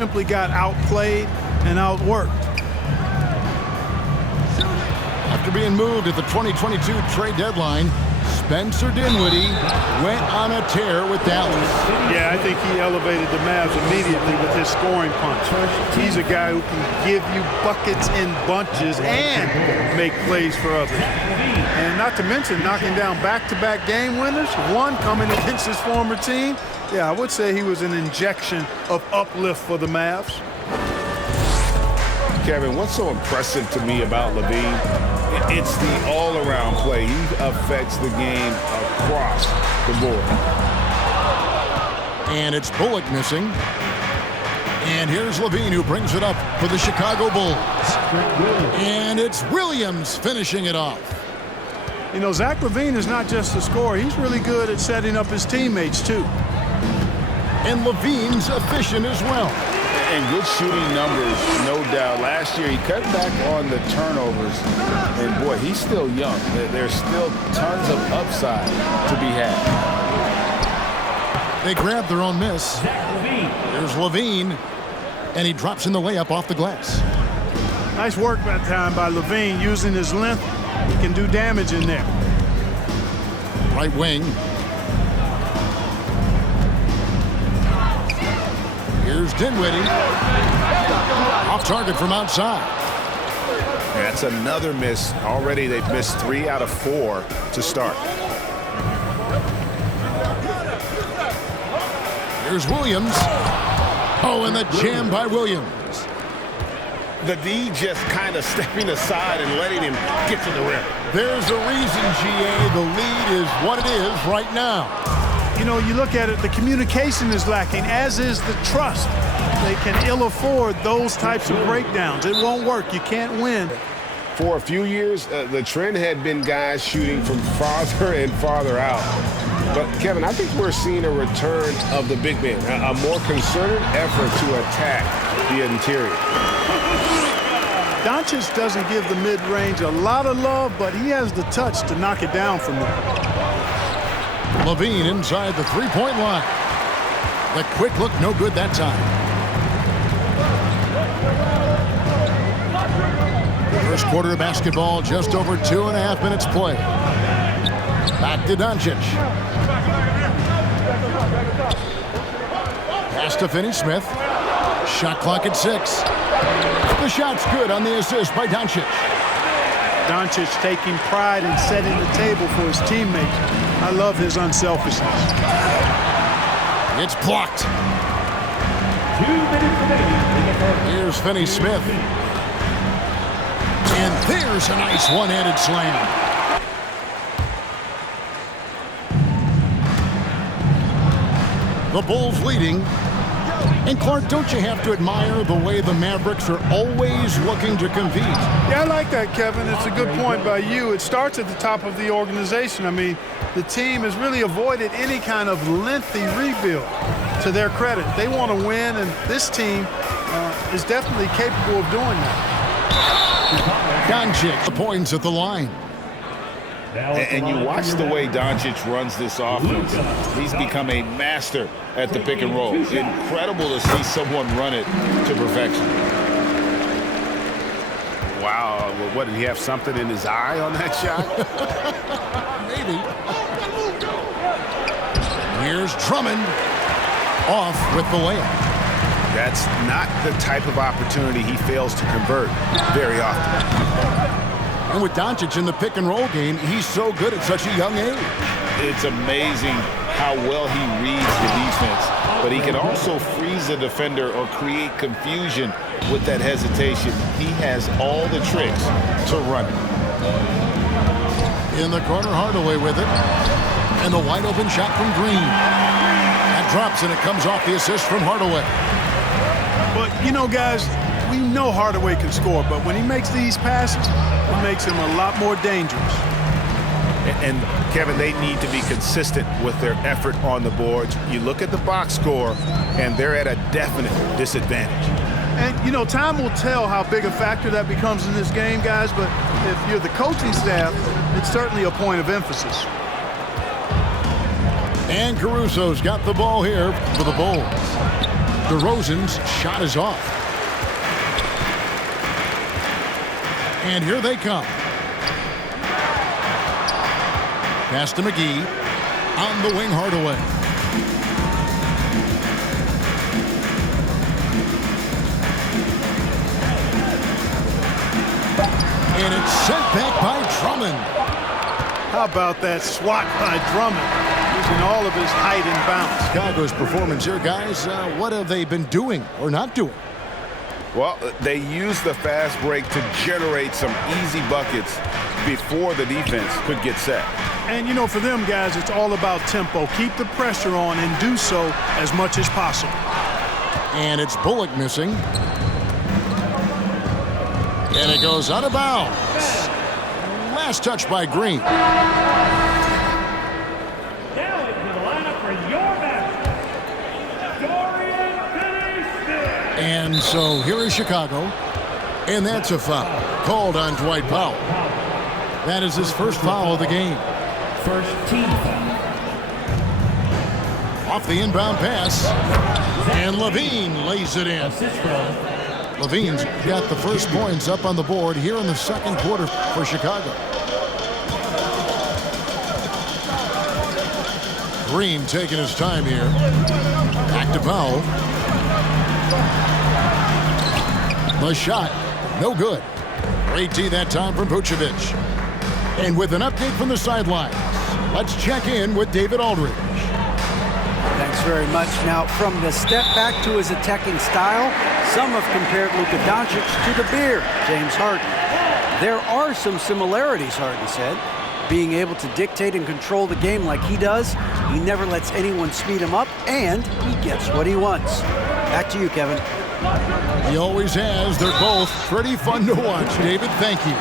Simply got outplayed and outworked. After being moved at the 2022 trade deadline, Spencer Dinwiddie went on a tear with Dallas. Yeah, I think he elevated the Mavs immediately with his scoring punch. He's a guy who can give you buckets in bunches and make plays for others. And not to mention knocking down back-to-back game winners, one coming against his former team. Yeah, I would say he was an injection of uplift for the Mavs. Kevin, what's so impressive to me about LaVine? It's the all-around play. He affects the game across the board. And it's Bullock missing. And here's LaVine who brings it up for the Chicago Bulls. And it's Williams finishing it off. You know, Zach LaVine is not just a scorer. He's really good at setting up his teammates, too. And LaVine's efficient as well. And good shooting numbers, no doubt. Last year, he cut back on the turnovers. And, boy, he's still young. There's still tons of upside to be had. They grab their own miss. There's LaVine, and he drops in the layup off the glass. Nice work that time by LaVine. Using his length, he can do damage in there. Right wing. Here's Dinwiddie. Off target from outside. That's another miss. Already they've missed 3 out of 4 to start. Here's Williams. Oh, and the jam by Williams. The D just kind of stepping aside and letting him get to the rim. There's a reason, GA, the lead is what it is right now. You know, you look at it, the communication is lacking, as is the trust. They can ill afford those types of breakdowns. It won't work. You can't win. For a few years, the trend had been guys shooting from farther and farther out. But, Kevin, I think we're seeing a return of the big man, a more concerted effort to attack the interior. Doncic doesn't give the mid-range a lot of love, but he has the touch to knock it down from there. LaVine inside the three-point line. The quick look, no good that time. First quarter of basketball, just over 2.5 minutes play. Back to Doncic. Pass to Finney-Smith. Shot clock at 6. The shot's good on the assist by Doncic. Doncic taking pride in setting the table for his teammates. I love his unselfishness. It's blocked. 2 minutes remaining. Here's Finney-Smith. And there's a nice one-handed slam. The Bulls leading. And, Clark, don't you have to admire the way the Mavericks are always looking to compete? Yeah, I like that, Kevin. It's a good point by you. It starts at the top of the organization. I mean, the team has really avoided any kind of lengthy rebuild. To their credit, they want to win, and this team is definitely capable of doing that. Doncic, the points at the line. And you watch the way Doncic runs this offense. He's become a master at the pick and roll. Incredible to see someone run it to perfection. Wow, well, what, did he have something in his eye on that shot? Maybe. Here's Drummond off with the layup. That's not the type of opportunity he fails to convert very often. And with Doncic in the pick and roll game, he's so good at such a young age. It's amazing how well he reads the defense, but he can also freeze a defender or create confusion with that hesitation. He has all the tricks to run it. In the corner, Hardaway with it. And the wide open shot from Green. That drops and it comes off the assist from Hardaway. But, you know, guys, we know Hardaway can score, but when he makes these passes, it makes him a lot more dangerous. And Kevin, they need to be consistent with their effort on the boards. You look at the box score, and they're at a definite disadvantage. And, you know, time will tell how big a factor that becomes in this game, guys, but if you're the coaching staff, it's certainly a point of emphasis. And Caruso's got the ball here for the Bulls. DeRozan's shot is off. And here they come. Pass to McGee. On the wing, Hardaway. And it's sent back by Drummond. How about that swat by Drummond, using all of his height and bounce? Chicago's performance here, guys. What have they been doing or not doing? Well, they used the fast break to generate some easy buckets before the defense could get set. And, you know, for them guys, it's all about tempo. Keep the pressure on and do so as much as possible. And it's Bullock missing. And it goes out of bounds. Last touch by Green. Now into the lineup for your master, Dorian Finney-Smith. And so here is Chicago. And that's a foul called on Dwight Powell. That is his first foul of the game. First team foul. Off the inbound pass. And Levine lays it in. Assist from Levine's got the first points up on the board here in the second quarter for Chicago. Green taking his time here. Back to Powell. The shot, no good. Great D that time from Vucevic. And with an update from the sidelines, let's check in with David Aldridge. Thanks very much. Now, from the step back to his attacking style, some have compared Luka Doncic to the bear, James Harden. There are some similarities, Harden said. Being able to dictate and control the game like he does, he never lets anyone speed him up, and he gets what he wants. Back to you, Kevin. He always has. They're both pretty fun to watch. David, thank you.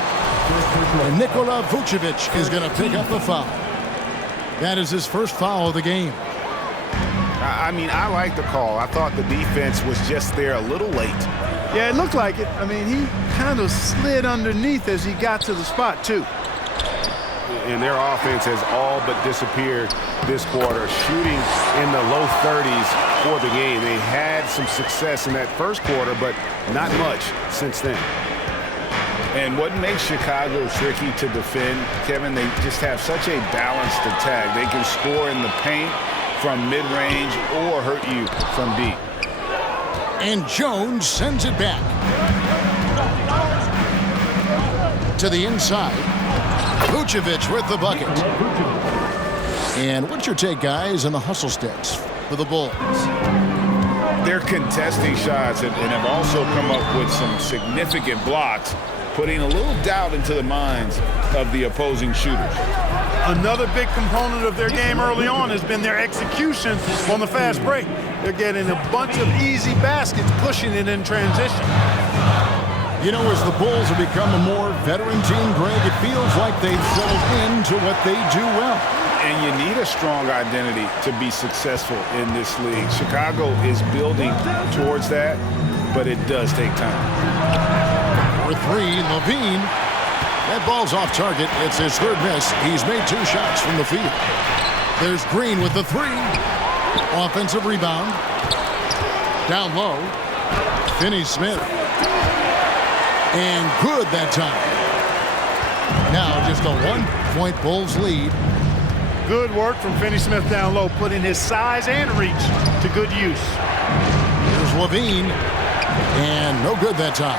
And Nikola Vucevic is going to pick up the foul. That is his first foul of the game. I mean, I like the call. I thought the defense was just there a little late. Yeah, it looked like it. I mean, he kind of slid underneath as he got to the spot, too. And their offense has all but disappeared this quarter, shooting in the low 30s for the game. They had some success in that first quarter, but not much since then. And what makes Chicago tricky to defend, Kevin, they just have such a balanced attack. They can score in the paint from mid-range or hurt you from deep. And Jones sends it back. To the inside. Vucevic with the bucket. And what's your take, guys, on the hustle sticks for the Bulls? They're contesting shots and have also come up with some significant blocks, putting a little doubt into the minds of the opposing shooters. Another big component of their game early on has been their execution on the fast break. They're getting a bunch of easy baskets, pushing it in transition. You know, as the Bulls have become a more veteran team, Greg, it feels like they've settled into what they do well. And you need a strong identity to be successful in this league. Chicago is building towards that, but it does take time. For three, Levine. That ball's off target. It's his third miss. He's made 2 shots from the field. There's Green with the 3. Offensive rebound. Down low. Finney-Smith. And good that time. Now just a 1-point Bulls lead. Good work from Finney-Smith down low, putting his size and reach to good use. Here's Levine. And no good that time.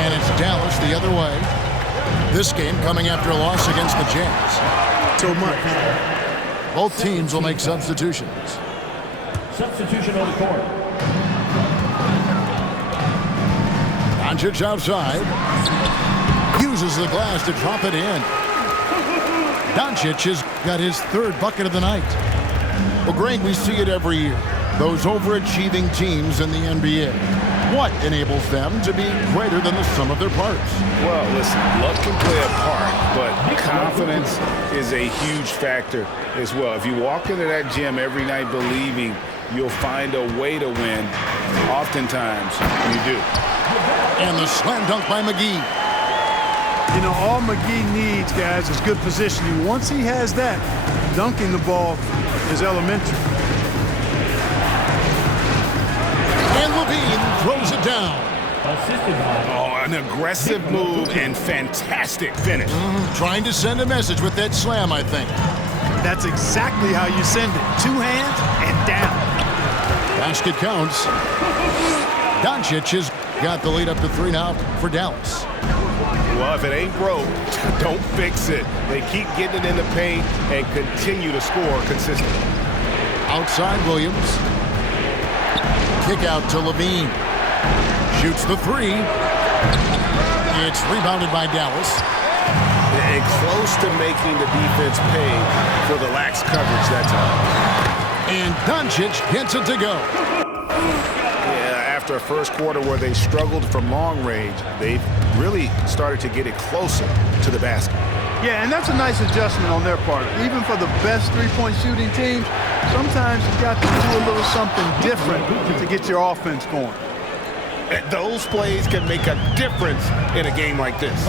And it's Dallas the other way. This game coming after a loss against the Jazz. So much. Both teams will make substitutions. substitution on the court. Doncic outside. Uses the glass to drop it in. Doncic has got his 3rd bucket of the night. Well, Greg, we see it every year. Those overachieving teams in the NBA. What enables them to be greater than the sum of their parts? Well, listen, luck can play a part, but confidence is a huge factor as well. If you walk into that gym every night believing you'll find a way to win, oftentimes you do. And the slam dunk by McGee. You know, all McGee needs, guys, is good positioning. Once he has that, dunking the ball is elementary. down. Assisted by Oh, an aggressive move and fantastic finish. Trying to send a message with that slam, I think. That's exactly how you send it. 2 hands and down. Basket counts. Doncic has got the lead up to 3 now for Dallas. Well, if it ain't broke, don't fix it. They keep getting it in the paint and continue to score consistently. Outside Williams. Kick out to Levine. Shoots the 3. It's rebounded by Dallas. And close to making the defense pay for the lax coverage that time. And Doncic gets it to go. Yeah, after a first quarter where they struggled from long range, they've really started to get it closer to the basket. Yeah, and that's a nice adjustment on their part. Even for the best three-point shooting teams, sometimes you got to do a little something different to get your offense going. And those plays can make a difference in a game like this.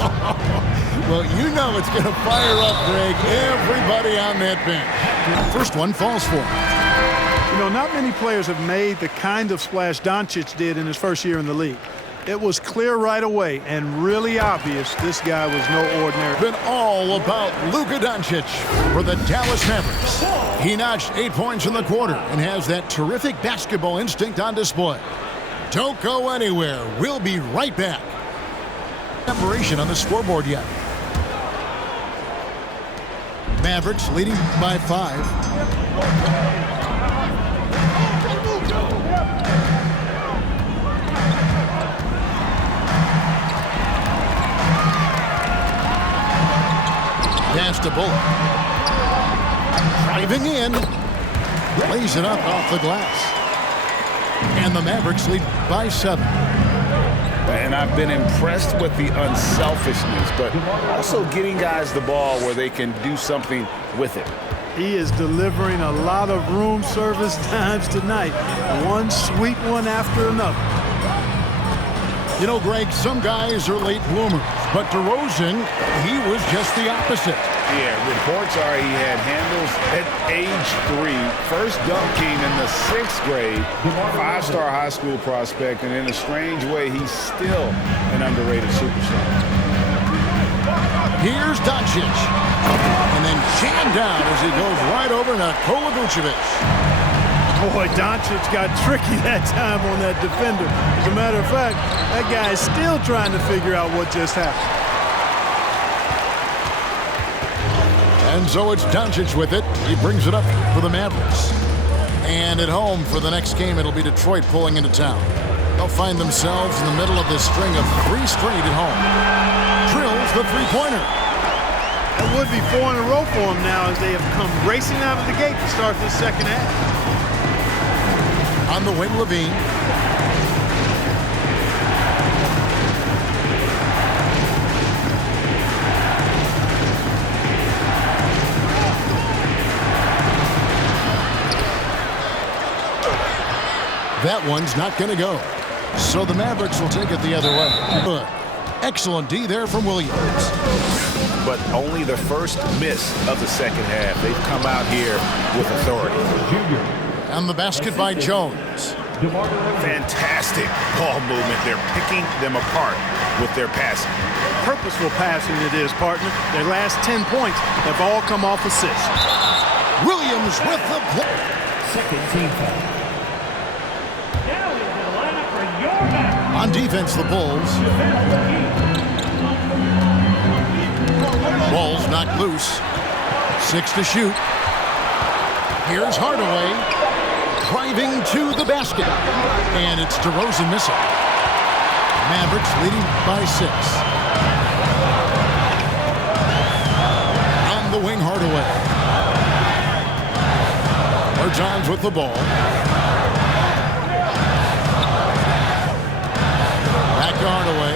Well, you know it's going to fire up, Greg, everybody on that bench. First one falls for him. You know, not many players have made the kind of splash Doncic did in his first year in the league. It was clear right away and really obvious this guy was no ordinary. Been all about Luka Doncic for the Dallas Mavericks. He notched 8 points in the quarter and has that terrific basketball instinct on display. Don't go anywhere. We'll be right back. Separation on the scoreboard yet. Mavericks leading by 5. Pass to Bullock. Driving in. Lays it up off the glass. And the Mavericks lead by 7. And I've been impressed with the unselfishness, but also getting guys the ball where they can do something with it. He is delivering a lot of room service times tonight. One sweet one after another. You know, Greg, some guys are late bloomers, but DeRozan, he was just the opposite. Yeah, reports are he had handles at age 3. First dunk came in the 6th grade. 5-star high school prospect, and in a strange way, he's still an underrated superstar. Here's Doncic. And then jammed down as he goes right over Nikola Vucevic. Boy, Doncic got tricky that time on that defender. As a matter of fact, that guy is still trying to figure out what just happened. And so it's Doncic with it. He brings it up for the Mavericks. And at home for the next game, it'll be Detroit pulling into town. They'll find themselves in the middle of this string of 3 straight at home. Drills the 3-pointer. It would be 4 in a row for them now as they have come racing out of the gate to start this second half. On the wing, Levine. That one's not going to go. So the Mavericks will take it the other way. Good. Excellent D there from Williams. But only the first miss of the second half. They've come out here with authority. And the basket by Jones. Fantastic ball movement. They're picking them apart with their passing. Purposeful passing it is, partner. Their last 10 points have all come off assists. Williams with the block. second team foul. Now into the lineup for your man. On defense, the Bulls. Ball's knocked loose. 6 to shoot. Here's Hardaway. Driving to the basket. And it's DeRozan missing. Mavericks leading by 6. On the wing, Hardaway. Bertans with the ball. Back to Hardaway.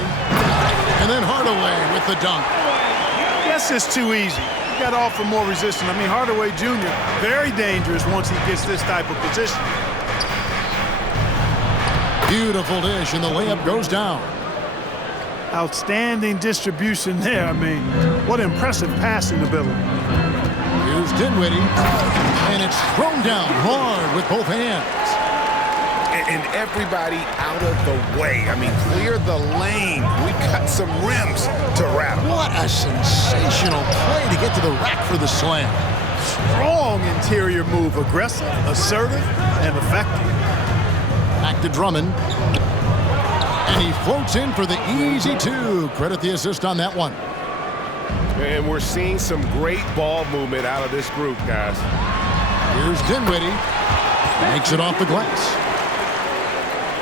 And then Hardaway with the dunk. That's just too easy. You got to offer more resistance. I mean, Hardaway Jr., very dangerous once he gets this type of position. Beautiful dish, and the layup goes down. Outstanding distribution there. I mean, what impressive passing ability. Here's Dinwiddie, and it's thrown down hard with both hands. And everybody out of the way. I mean, clear the lane. We got some rims to rattle. What a sensational play to get to the rack for the slam. Strong interior move, aggressive, assertive, and effective. Back to Drummond. And he floats in for the easy two. Credit the assist on that one. And we're seeing some great ball movement out of this group, guys. Here's Dinwiddie. Makes it off the glass.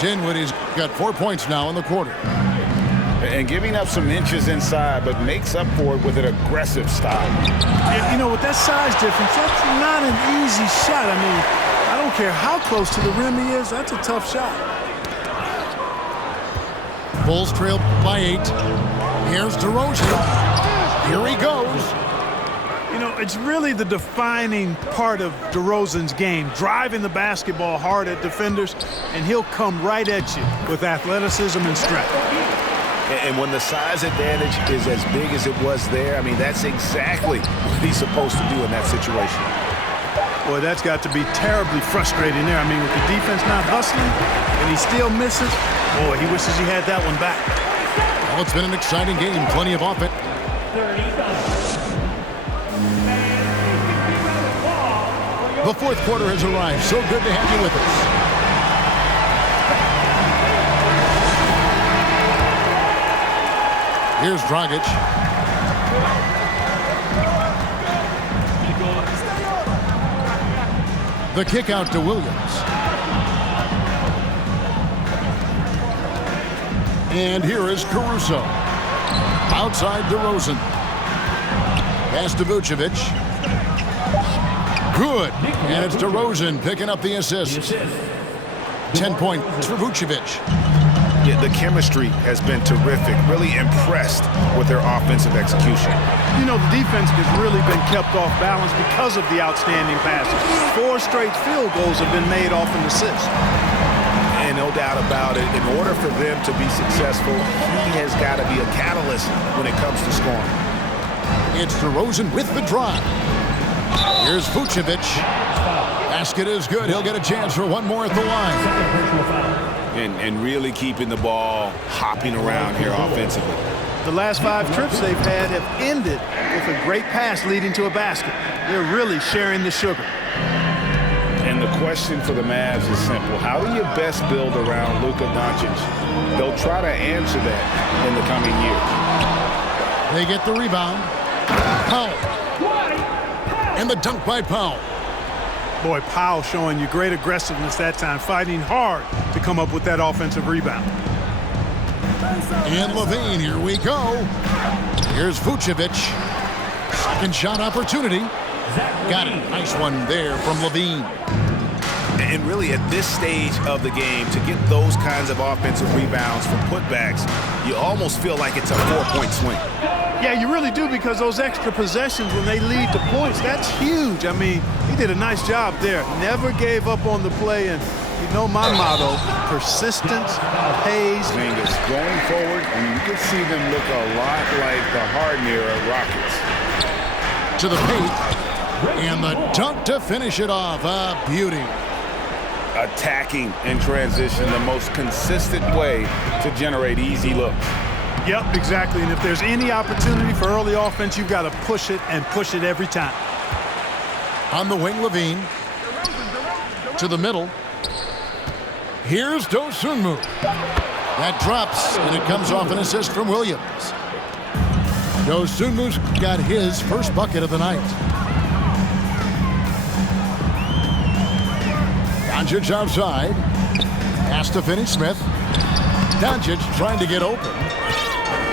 Dinwiddie's got 4 points now in the quarter. And giving up some inches inside, but makes up for it with an aggressive style. Yeah, you know, with that size difference, that's not an easy shot. I mean, I don't care how close to the rim he is, that's a tough shot. Bulls trail by 8. Here's DeRozan. Here he goes. You know, it's really the defining part of DeRozan's game, driving the basketball hard at defenders, and he'll come right at you with athleticism and strength. And when the size advantage is as big as it was there, I mean, that's exactly what he's supposed to do in that situation. Boy, that's got to be terribly frustrating there. I mean, with the defense not hustling and he still misses, boy, he wishes he had that one back. Well, it's been an exciting game. Plenty of offense. The fourth quarter has arrived. So good to have you with us. Here's Dragic. The kick out to Williams. And here is Caruso. Outside DeRozan. Pass to Vucevic. Good. And it's DeRozan picking up the assist. 10 points for Vucevic. Yeah, the chemistry has been terrific. Really impressed with their offensive execution. You know, the defense has really been kept off balance because of the outstanding passes. 4 straight field goals have been made off an assist. And no doubt about it, in order for them to be successful, he has got to be a catalyst when it comes to scoring. It's DeRozan with the drive. Here's Vucevic. Basket is good. He'll get a chance for one more at the line. And really keeping the ball hopping around here offensively. The last 5 trips they've had have ended with a great pass leading to a basket. They're really sharing the sugar. And the question for the Mavs is simple. How do you best build around Luka Doncic? They'll try to answer that in the coming year. They get the rebound. Powell. And the dunk by Powell. Boy, Powell showing you great aggressiveness that time, fighting hard to come up with that offensive rebound. And Levine, here we go. Here's Vucevic. Second shot opportunity. Got it. Nice one there from Levine. And really at this stage of the game, to get those kinds of offensive rebounds from putbacks, you almost feel like it's a 4-point swing. Yeah, you really do, because those extra possessions when they lead to points, that's huge. I mean, he did a nice job there. Never gave up on the play, and you know my motto, persistence pays. Mingus going forward, and you can see them look a lot like the Harden era Rockets. To the paint, and the dunk to finish it off. A beauty. Attacking in transition, the most consistent way to generate easy looks. Yep, exactly. And if there's any opportunity for early offense, you've got to push it and push it every time. On the wing, Levine. To the middle. Here's Dosunmu. That drops, and it comes off an assist from Williams. Dosunmu's got his first bucket of the night. Doncic outside. Pass to Finney-Smith. Doncic trying to get open.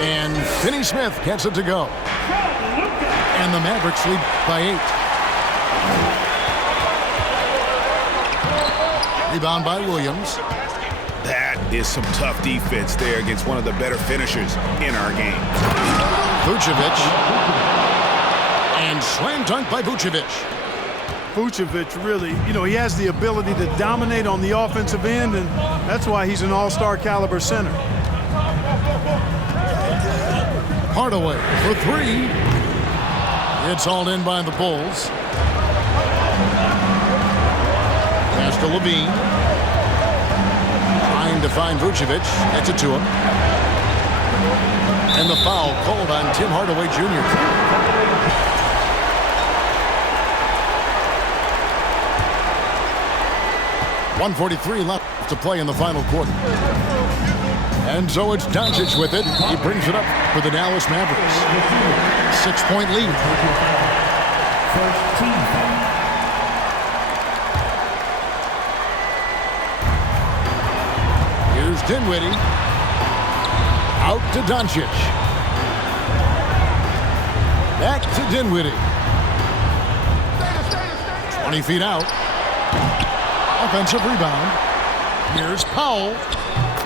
And Finney-Smith gets it to go. And the Mavericks lead by 8. Rebound by Williams. That is some tough defense there against one of the better finishers in our game. Vucevic. And slam dunk by Vucevic. Vucevic really, you know, he has the ability to dominate on the offensive end, and that's why he's an all-star caliber center. Hardaway for 3. It's hauled in by the Bulls. Pass to Levine. Trying to find Vucevic. Gets it to him. And the foul called on Tim Hardaway Jr. 1:43 left to play in the final quarter. And so it's Doncic with it. He brings it up for the Dallas Mavericks. 6-point lead. First team foul. Here's Dinwiddie. Out to Doncic. Back to Dinwiddie. 20 feet out. Offensive rebound. Here's Powell.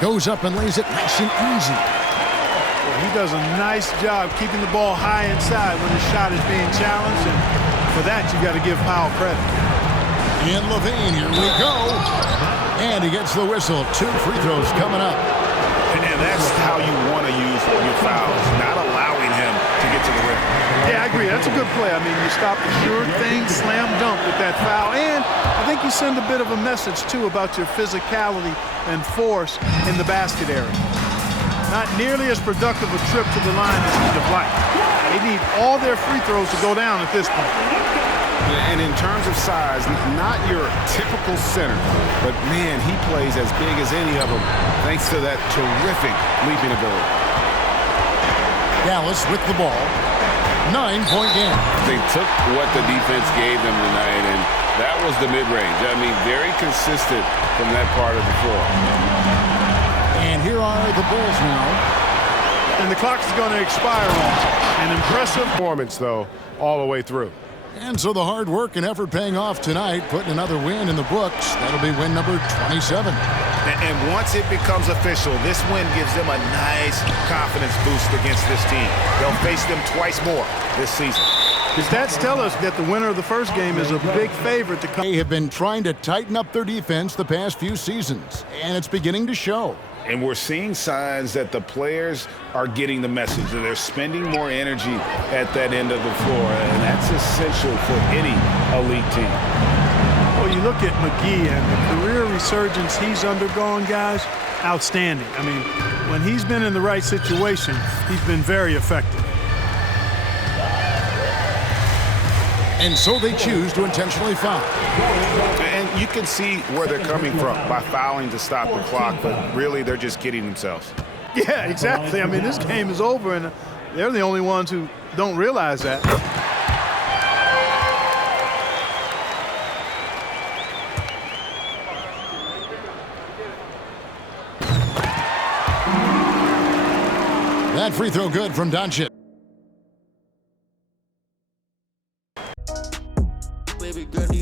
Goes up and lays it nice and easy. Well, he does a nice job keeping the ball high inside when his shot is being challenged. And for that, you got to give Powell credit. And LaVine, here we go. And he gets the whistle. 2 free throws coming up. And that's how you want to use your fouls, not allowing him to get to the rim. Yeah, I agree. That's a good play. I mean, you stop the sure thing, slam dunk with that foul. And I think you send a bit of a message, too, about your physicality and force in the basket area. Not nearly as productive a trip to the line as you'd have liked. They need all their free throws to go down at this point. And in terms of size, not your typical center, but man, he plays as big as any of them thanks to that terrific leaping ability. Dallas with the ball. 9-point game. They took what the defense gave them tonight, and that was the mid-range. I mean, very consistent from that part of the floor. And here are the Bulls now. And the clock is going to expire on an impressive Performance, though, all the way through. And so the hard work and effort paying off tonight, putting another win in the books. That'll be win number 27. And once it becomes official, this win gives them a nice confidence boost against this team. They'll face them twice more this season. The stats tell us that the winner of the first game is a big favorite to come. They have been trying to tighten up their defense the past few seasons, and it's beginning to show. And we're seeing signs that the players are getting the message, that they're spending more energy at that end of the floor, and that's essential for any elite team. Well, you look at McGee and the career resurgence he's undergone, guys, outstanding. I mean, when he's been in the right situation, he's been very effective. And so they choose to intentionally foul. And you can see where they're coming from by fouling to stop the clock, but really they're just kidding themselves. Yeah, exactly. I mean, this game is over, and they're the only ones who don't realize that. That free throw good from Doncic.